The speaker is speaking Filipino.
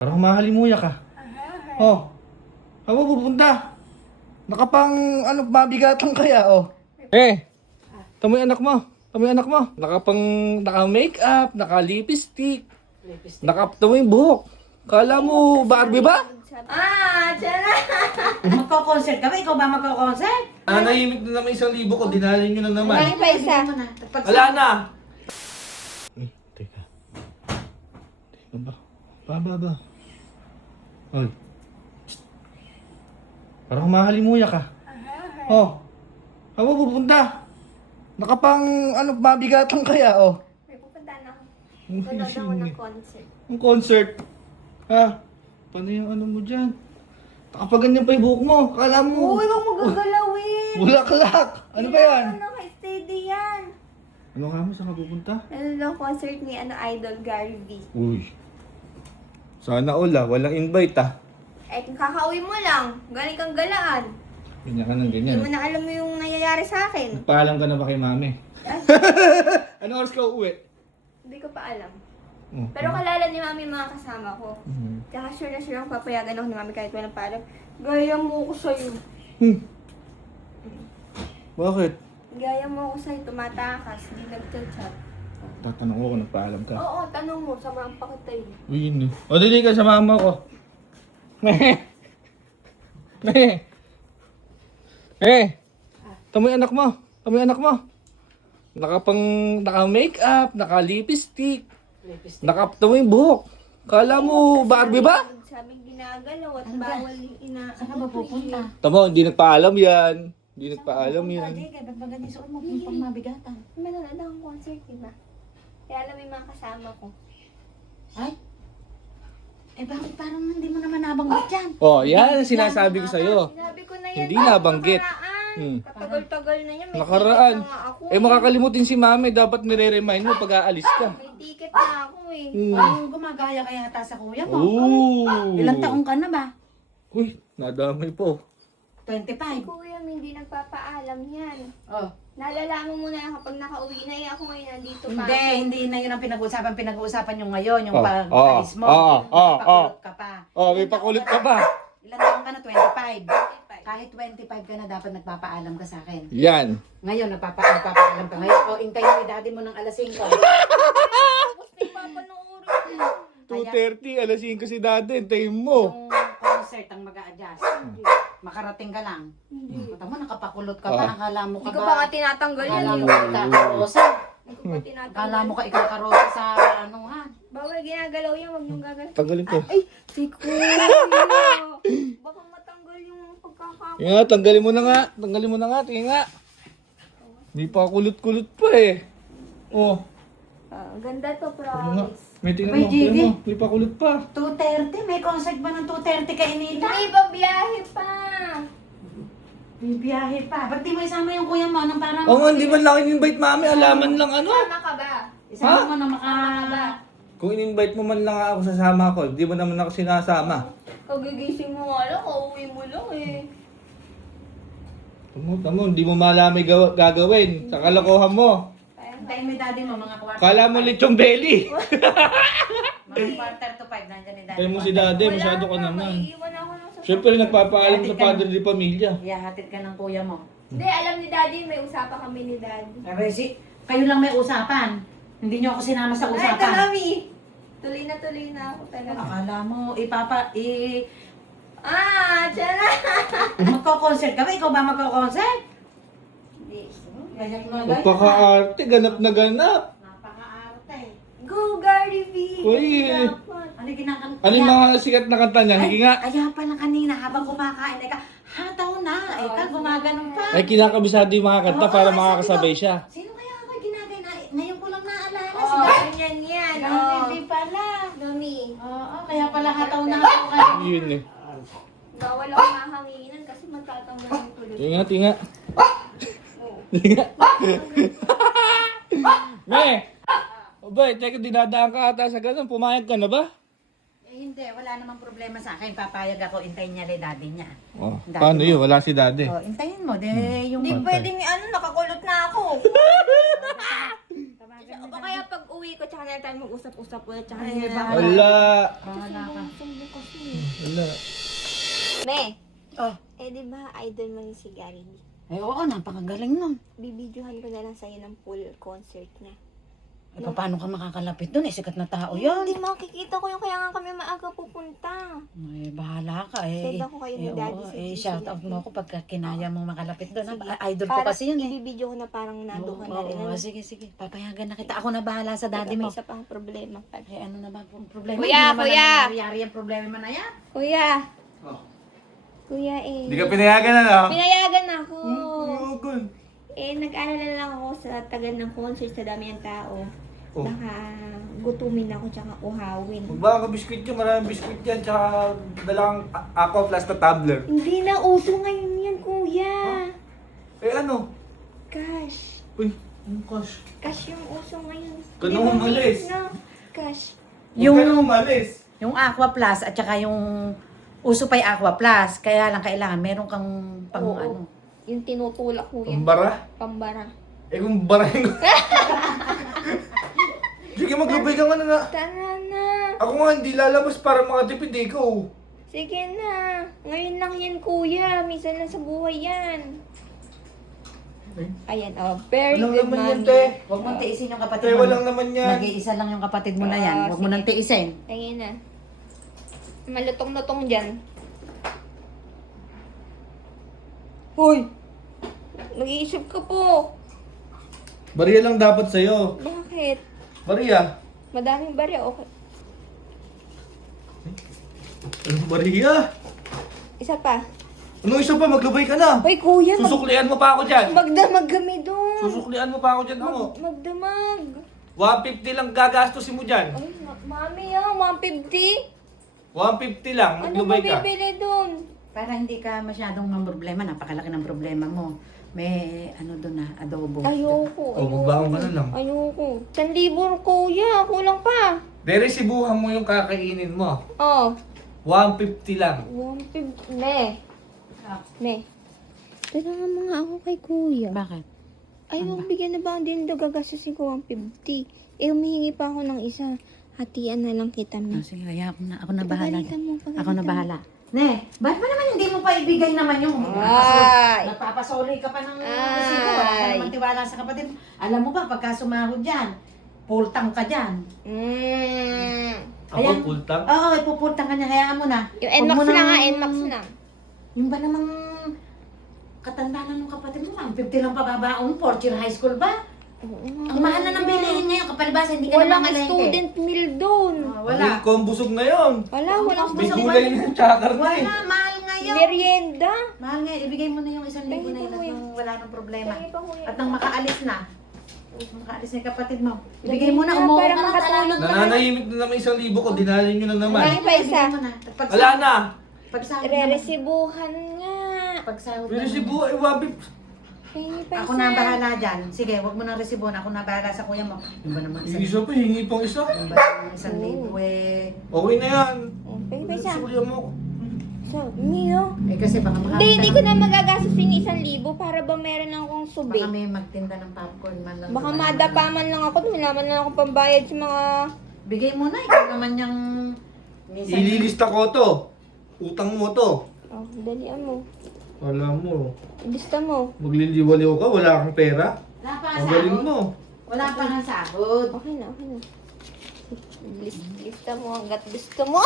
Parang humahalimuya ka. Oh. Saan mo pupunta? Nakapang mabigatan kaya, oh. Tamo yung anak mo. Tamo yung anak mo. Naka-makeup, naka-lipstick. Tamo yung buhok. Kala mo Barbie ba? Tiyan na! Magko-concert ka ba? Ikaw ba magko-concert? Nahimik na naman 1,000 ko. Dinalin nyo na naman. Ay, pa isa. Wala na! Teka. Teka ba? Ba. Ay. Parang humahalimuya ka. Oh. Saan mo pupunta? Nakapang mabigatan kaya, oh. May pupuntahan ako. Ang Tunog fishing ako ng eh. concert. Ang concert. Ha? Paano yung mo dyan? Nakapaganyan pa yung buhok mo. Kala mo. Uy, huwag mo gagalawin! Bulaklak. Ano ba yan? Steady yan. Ano ka mo? Saan ka pupunta? Lang concert ni Idol Gary V. Uy. Sana all walang invite Eh, kung kakauwi mo lang, galing kang galaan. Ganyan ka ng Hindi ganyan. mo na alam mo yung nangyayari sa akin. Nagpaalam ka na ba kay mami? Ano oras ka uuwi? Hindi ko pa alam. Oh. Pero kalala ni mami yung mga kasama ko. Mhm. Tsaka sure na sure ang papayagan ako ni mami kahit walang paalam. Gaya mo ako sa'yo. Bakit? Gaya mo ako sa'yo, tumatakas, di nagchat-chat. Tatanong ko kung nagpaalam ka. Oo, tanong mo, samahan pa kita yun. Uy, yun eh. O, dili ka sa mama ko. Tamo yung anak mo. Tamo yung anak mo. Naka-makeup, naka-lipstick. Tamo yung buhok. Kala mo Barbie ba? Sabing ginagalaw at Ano ba? bawal yung ina... Saan ka ba pupunta? Tamo, hindi nagpaalam yan. Hindi nagpaalam yan. Hindi, ba't ba ganyan suot mo pang mabigatan? Manonood akong concert, diba? Kaya alam mo yung mga kasama ko. Ay? Eh bakit parang hindi mo naman nabanggit yan? Oh, yan ang sinasabi ko sa'yo. Sinabi ko na yan. Hindi nabanggit. Katagal-tagal na yan. May Nakaraan. ticket na nga ako. Makakalimutin si mami. Dapat nire-remind mo pag aalis ka. May ticket na ako eh. Parang gumagaya kaya yata sa kuya mo. Ooh. Ilang taong ka na ba? Uy, nadamay po. 25. Kuya, hindi nagpapaalam yan. Oh. Nalalaman mo na yan kapag nakauwi na yan. Ako ngayon nandito pa. Hindi na yun ang pinag-uusapan. Pinag-uusapan yung ngayon, yung Oh, pag-alis mo. Pakulot ka pa. Oh, may pakulit ka ba? Ilang taong ka na? 25. Kahit 25 ka na, dapat nagpapaalam ka sa akin. Yan. Ngayon, nagpapaalam ka ngayon. O, intay mo idadi mo ng alas 5. Tapos may papanoorin yan. 2:30, alas 5 si dati. Hintayin mo. Yung concert ang mag-a-adjust. Makarating ka lang. Mata mo, nakapakulot ka pa. Akala mo Hindi ka ko ba? pa nga tinatanggal yan. Akala mo eh. ikakarosa. Hindi ko pa tinatanggal. Akala mo ka ikakarosa sa anuhan. Bawal ginagalaw yan. Huwag niyong gagalaw. Tanggalin ko. Ay, si Kuya. Baka matanggal yung pagkakako. Nga, tanggalin mo na nga. Tanggalin mo na nga. Tingin nga. Hindi pa kulot-kulot pa eh. Oh. Ganda to, Ano nga? promise. May tingnan May mo. Tingnan GD. mo. May pakulot pa. 2:30? May concert ba ng 2:30 kay Inita? May babiyahe pa. Bibiyahe pa. Ba't di mo isama yung kuya mo? Nang parang... Oo nga, hindi man lang in-invite mami. Alaman lang ano. Sama ka ba? Isama mo na Sama ka ba? Kung in-invite mo man lang ako sasama ko, hindi mo naman ako sinasama. Kagigising mo nga lang, kauwi mo lang eh. Tamo, hindi mo malami gagawin. Sa kalokohan mo. Antayin mo yung daddy mo, mga quarter. Kala mo lechong belly. Mga quarter to 5, nandiyan ni daddy. Kaya mo si daddy, masyado ka naman. Maiiwan ako lang sa... Siyempre, nagpapaalam sa padre di pamilya. Iyahatid ka ng kuya mo. Hindi, alam ni Daddy, may usapan kami ni Daddy. Sabi, kayo lang may usapan. Hindi nyo ako sinama sa Ay, ito usapan. Mami! Tuloy na ako talaga. Akala mo, Tiyan na! magko-concert ka ba? Ikaw ba magko-concert? Hindi. Ganyan mo Magpaka-arte, ganap na ganap. Napaka-arte. Go, Gary V! Uy. Dapat. Ano kinakanta? Ano yung mga sikat na kanta niya? Higi nga. Kaya pala kanina habang kumakain, hataw na. Gumaganon pa. Ay, kinakabisado yung mga kanta Oo, para sabi makakasabay ko, siya. Sino kaya ako ginagay na? Ngayon ko lang naalala. Oo, ganyan yan. Hindi pala. Mami, Oo, kaya pala hataw na ako kayo. Yun eh. bawal ako mahanginan kasi matatanggal yung tuloy. Tinga, tinga. Oo. Tinga. Me! Abay, teka, dinadaan ka ata sa ganun. Pumayag ka na ba? Hindi, wala namang problema sa akin. Papayag ako, intayin niya rin daddy niya. Oh, Daddy paano mo. yun? Wala si daddy. Intayin mo. De, yung... Hindi pwedeng nakakulot na ako. Tawagan O kaya pag uwi ko, tsaka na tayo mag-usap-usap ulit. Tsaka Ay, na bahala. Wala. Bahala ka. Wala. Me, Oh. di ba idol mo yung si Gary? Ay, oo, napakagaling nun. Bibidyohan ko na lang sa'yo ng full concert niya. Eh, paano ka makakalapit dun? Eh, sikat na tao yun. Hindi makikita ko yung kaya nga kami maaga pupunta. Ay, bahala ka eh. Send ako kayo ni Daddy sa GC shout out mo ako pagka kinaya mo makalapit doon. Sige. Idol ko kasi yun eh. Ibibidyo ko na parang naduhan na rin. Oo, Ano? sige, sige. Papayagan na kita. Ako na bahala sa daddy May mo. isa pang problema. Eh, ano na ba ang problema? Kuya, Hindi naman kuya! nangyayari ang problema na yan. Kuya! Oh. Kuya Hindi ka pinayagan na, no? Pinayagan ako. Pinayagan. Nag-alala lang ako sa tagal ng concert sa dami ng tao. Oh. Baka gutumin ako tsaka uhawin. Magbaka ka biskuit yun, maraming biskuit yan, tsaka dalang aqua plus na tumbler. Hindi na uso ngayon yan, kuya. Eh ano? Cash. Uy, anong cash? Cash yung uso ngayon. Ganun Di ba, umalis. No? Cash. Yung- Huwag ka na umalis. Yung Aqua Plus at saka yung uso pa yung Aqua Plus. Kaya lang kailangan meron kang pang Oo. ano. Yung tinutulak ko yan. Pambara? Pambara. Eh kung barahin ko. Sige, maglubay ka nga na. Tara na. Ako nga hindi lalabas para makatipid ikaw. Sige na. Ngayon lang yan, kuya. Minsan lang sa buhay yan. Ayan, oh. Very Walang good, laman yan, mommy. te. Huwag mong tiisin yung kapatid Eh, mo. walang naman yan. Mag-iisa lang yung kapatid mo na yan. Ah, Huwag mo sige. nang tiisin. Tingin na. Malutong-lutong dyan. Hoy! Nag-iisip ka po. Bariya lang dapat sa'yo. Bakit? Bariya. Madaming barya. Okay. Anong bariya? Isa pa. Anong isa pa? Maglubay ka na. Hoy, kuya. Susuklian mo pa ako dyan. Magdamag kami doon. Susuklian mo pa ako dyan, ako. Magdamag. 150 lang gagastusin mo dyan. Ay, mami, 150? 150 lang, Ano maglubay ka. mabibili doon? Para hindi ka masyadong mang problema. Napakalaki ng problema mo. May ano doon na, adobo. Ayoko. Oh, magbaon ka na lang. Ayoko. 1,000 kuya. Kulang pa. Deresibuhan mo yung kakainin mo. Oh. 150 lang. 150. Me. Tanungan mo nga ako kay kuya. Bakit? Ay, bigyan na ba ang din daw gagastusin ko 150? Eh, humihingi pa ako ng isa. Hatian na lang kita, Ah, me. sige, kaya ako na bahala. Pagalitan mo, pagalitan Ako na mo. bahala. Ne, ba't ba naman hindi mo pa ibigay naman yung Ay! Nagpapasoli ka pa ng resibo. Wala ka Ay! naman tiwala sa kapatid mo. Alam mo ba, pagka sumahod dyan, pultang ka dyan. Ako, Ayan. full tank. Oo, ipupultang ka niya. Hayaan mo na. Yung Huwag NMAX mo na nga, nang- NMAX na. Yung ba namang katandaan ng kapatid mo, 150 lang pababaon, 4th year high school ba? Ang mahal na ng bilihin ngayon, kapalibasa, hindi ka Walang naman malengke. student meal doon. Wala. Ay, kung busog na yun. Walang May student gulay na yung tsakar na eh. Wala, mahal ngayon. merienda. Mahal ngayon, ibigay mo na yung 1,000 na yun Tingin ko at yun. nung wala nang problema. Tingin ko yun. At nang makaalis na, makaalis na yung kapatid mo. Ibigay mo na, Lagyan umuwi para ka na, makatulog talagang ka na. Nananahimik na naman 1,000 ko, dinalin nyo na naman. Ay, pa isa. Ibigay mo na. Pag- Wala na. Pagsahod naman. Re-resibuhan nga. Pagsahod Pero naman. si buhay, 150. Hingi pa Ako isa. na bahala dyan. Sige, wag mo nang resibon. Ako na bahala sa kuya mo. Yung ba naman Yung isang... isa pa, hingi pang isa. Yung ba naman 1,000 eh. Okay na yan. Hingi pa isa. Sulihan mo ako. So, Mio. Eh kasi baka makakita. Hindi ko na magagastos yung 1,000 para ba meron akong subi. Baka may magtinda ng popcorn man lang. Baka Diba? madapa man lang ako, wala man lang ako pambayad sa mga... Bigay mo na. Ikaw naman yung... Minsan. Ililista ko to. Utang mo to. Oh, dalian mo. Wala mo. Lista mo. Magliliwaliw ka, wala kang pera. Wala pa Ang nga galing sahod. mo. Wala pa nga sahod. Okay na, okay na. Lista mo hanggat gusto mo.